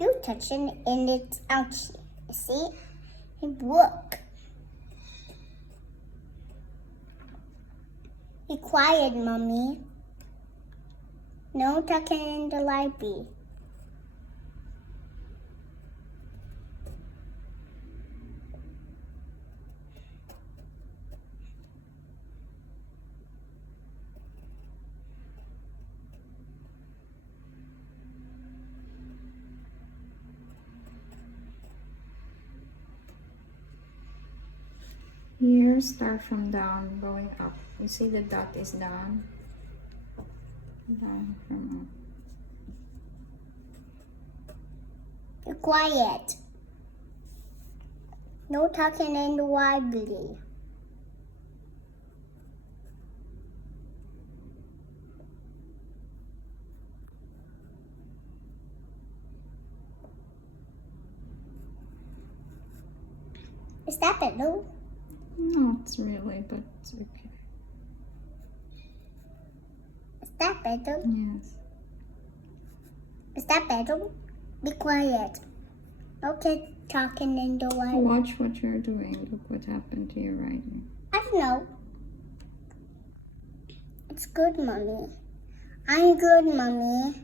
You touch it and it's ouchy. You see? It work. Be quiet, Mommy. No talking in the library. Here, start from down, going up. You see the dot is down? Down from up. Be quiet. No talking in the library. Is that better? Not really, but it's okay. Is that better? Yes. Is that better? Be quiet. Okay, talking in the library. Watch what you're doing. Look what happened to your writing. I don't know. It's good, Mommy. I'm good, Mommy.